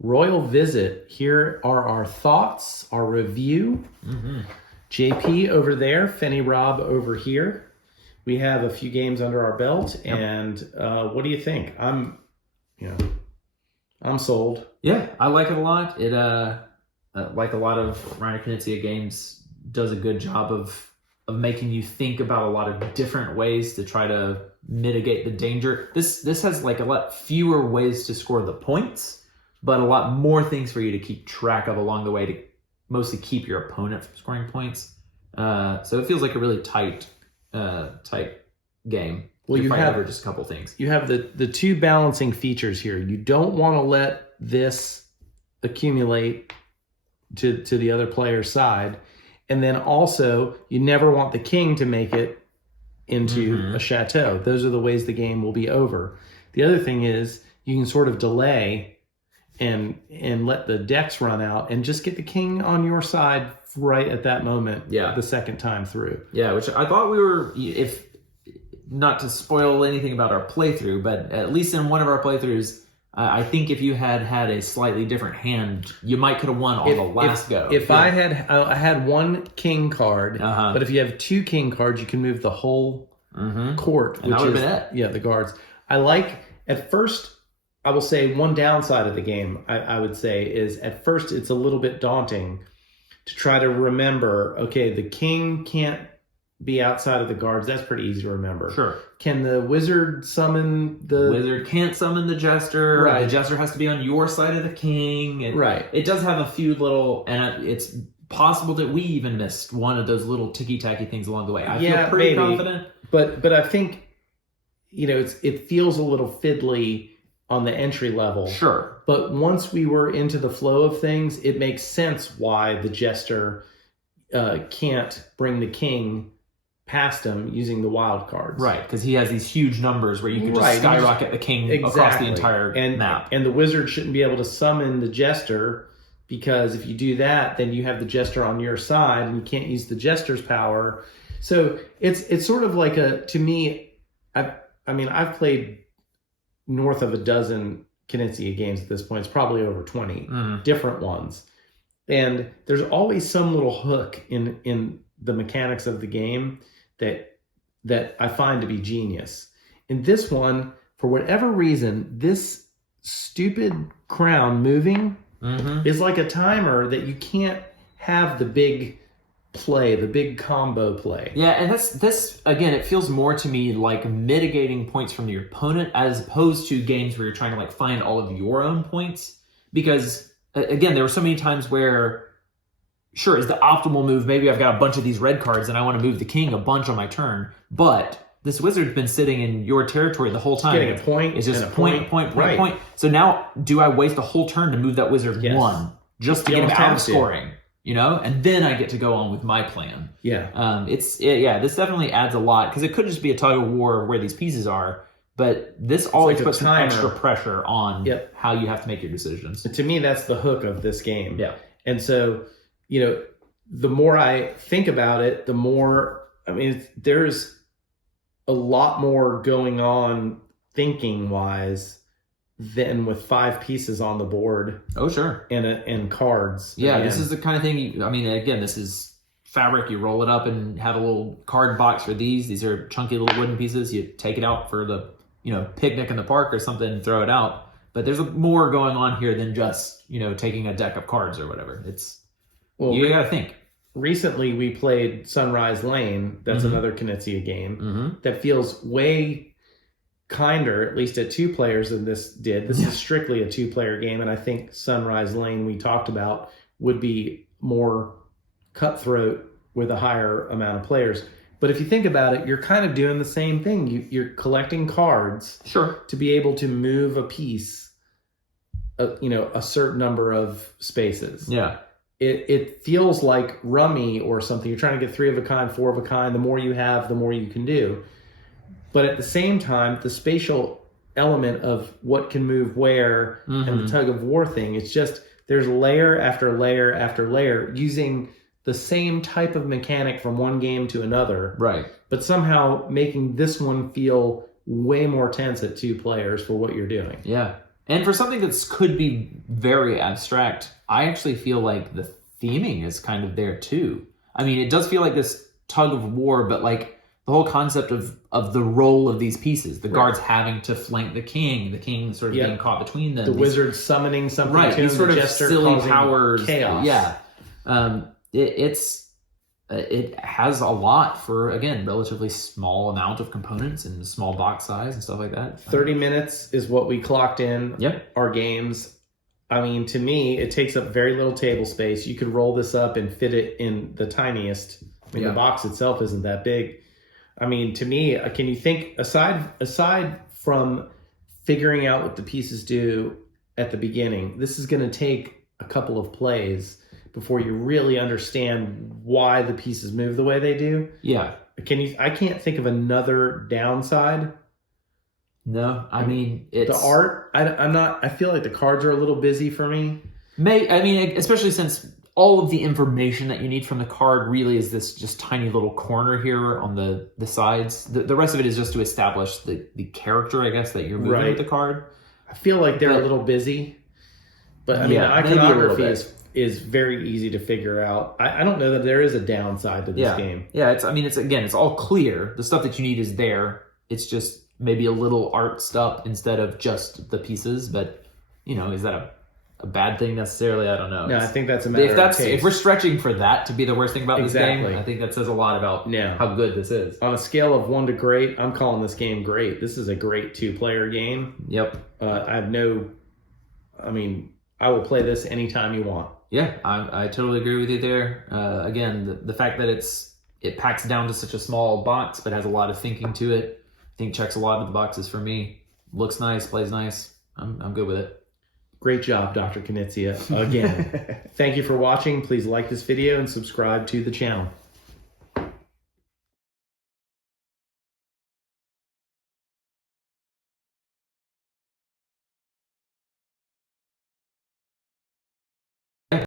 Royal Visit. Here are our thoughts, our review. JP over there, Fenny Rob over here. We have a few games under our belt, and what do you think? I'm sold. Yeah, I like it a lot. It like a lot of Reiner Knizia games, does a good job of making you think about a lot of different ways to try to mitigate the danger. This has like a lot fewer ways to score the points, but a lot more things for you to keep track of along the way to mostly keep your opponent from scoring points. So it feels like a really tight game. Well, you have just a couple things. You have the two balancing features here. You don't want to let this accumulate to the other player's side. And then also, you never want the king to make it into a chateau. Those are the ways the game will be over. The other thing is you can sort of delay and let the decks run out and just get the king on your side right at that moment. The second time through. Yeah, which I thought we were, if not to spoil anything about our playthrough, but at least in one of our playthroughs, I think if you had a slightly different hand, you might could have won on the last go. If I had one king card, but if you have two king cards, you can move the whole court, and which is the guards. I like at first. I will say one downside of the game. I would say is at first it's a little bit daunting to try to remember. Okay, the king can't be outside of the guards. That's pretty easy to remember. Sure. Can the wizard summon the... Wizard can't summon the jester. Right. The jester has to be on your side of the king. It does have a few little... And it's possible that we even missed one of those little ticky-tacky things along the way. I feel pretty confident. But I think, it feels a little fiddly on the entry level. Sure. But once we were into the flow of things, it makes sense why the jester can't bring the king past him using the wild cards. Right, because he has these huge numbers where you can just skyrocket the king across the entire map. And the wizard shouldn't be able to summon the jester, because if you do that, then you have the jester on your side and you can't use the jester's power. So it's sort of like to me, I've played north of a dozen Knizia games at this point. It's probably over 20 different ones. And there's always some little hook in the mechanics of the game that I find to be genius. In this one, for whatever reason, this stupid crown moving is like a timer that you can't have the big play, the big combo play. Yeah, and this again, it feels more to me like mitigating points from your opponent as opposed to games where you're trying to find all of your own points. Because again, there were so many times where, sure, it's the optimal move. Maybe I've got a bunch of these red cards and I want to move the king a bunch on my turn. But this wizard's been sitting in your territory the whole time. Getting a point. It's just point. So now, do I waste a whole turn to move that wizard one just to get him out of scoring? And then I get to go on with my plan. This definitely adds a lot, because it could just be a tug of war of where these pieces are. But this always puts some extra pressure on how you have to make your decisions. To me, that's the hook of this game. And so, the more I think about it, the more, there's a lot more going on thinking-wise than with 5 pieces on the board. Oh, sure. And cards. Yeah, this is the kind of thing, again, this is fabric. You roll it up and have a little card box for these. These are chunky little wooden pieces. You take it out for the, picnic in the park or something and throw it out. But there's more going on here than just, taking a deck of cards or whatever. You got to think. Recently, we played Sunrise Lane. That's another Knizia game that feels way kinder, at least at 2 players, than this did. This is strictly a 2-player game, and I think Sunrise Lane, we talked about, would be more cutthroat with a higher amount of players. But if you think about it, you're kind of doing the same thing. You're collecting cards to be able to move a piece, a certain number of spaces. It feels like Rummy or something. You're trying to get 3 of a kind, 4 of a kind. The more you have, the more you can do. But at the same time, the spatial element of what can move where and the tug of war thing, it's just there's layer after layer after layer using the same type of mechanic from one game to another. Right. But somehow making this one feel way more tense at 2 players for what you're doing. Yeah. And for something that could be very abstract, I actually feel like the theming is kind of there too. I mean, it does feel like this tug of war, but like the whole concept of the role of these pieces, the guards having to flank the king sort of being caught between them. The wizard summoning something to him, these sort of jester silly powers. Chaos. Yeah. It has a lot for, again, relatively small amount of components and small box size and stuff like that. 30 minutes is what we clocked in our games. I mean, to me, it takes up very little table space. You could roll this up and fit it in the tiniest. I mean, the box itself isn't that big. I mean, to me, can you think, aside from figuring out what the pieces do at the beginning, this is going to take a couple of plays before you really understand why the pieces move the way they do. Yeah. I can't think of another downside. No, I mean, it's... The art, I feel like the cards are a little busy for me. Especially since all of the information that you need from the card really is this just tiny little corner here on the sides. The rest of it is just to establish the character, I guess, that you're moving with the card. I feel like they're a little busy. But, I mean, the iconography is very easy to figure out. I don't know that there is a downside to this game. Yeah, it's all clear. The stuff that you need is there. It's just maybe a little art stuff instead of just the pieces. But, is that a bad thing necessarily? I don't know. No, I think that's a matter of taste. If we're stretching for that to be the worst thing about this game, I think that says a lot about how good this is. On a scale of 1 to great, I'm calling this game great. This is a great 2-player game. Yep. I will play this anytime you want. Yeah, I totally agree with you there. Again, the fact that it packs down to such a small box but has a lot of thinking to it, I think checks a lot of the boxes for me. Looks nice, plays nice. I'm good with it. Great job, Dr. Knizia. Again, thank you for watching. Please like this video and subscribe to the channel.